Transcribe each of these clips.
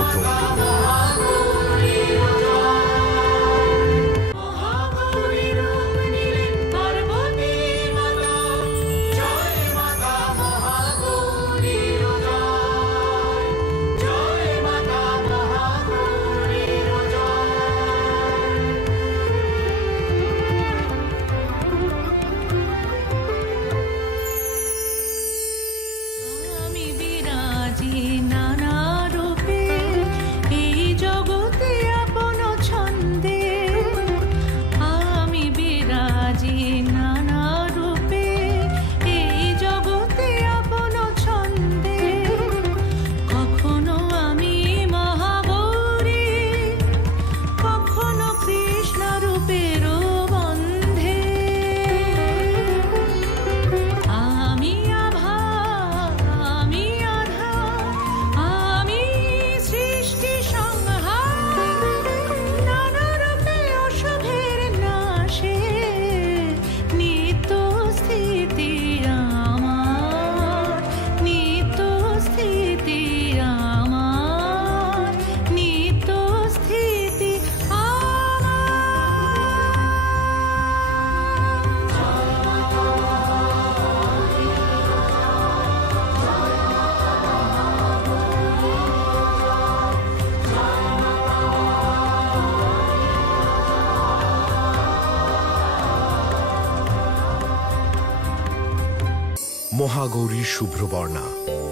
ও ডমরু। মহাগৌরীর শুভ্রবর্ণা,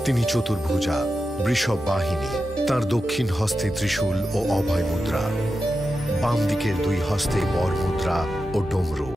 তিনি চতুর্ভুজা, বৃষভ বাহিনী। তার দক্ষিণ হস্তে ত্রিশূল ও অভয় মুদ্রা, বাম দিকের দুই হস্তে বর মুদ্রা ও ডমরু।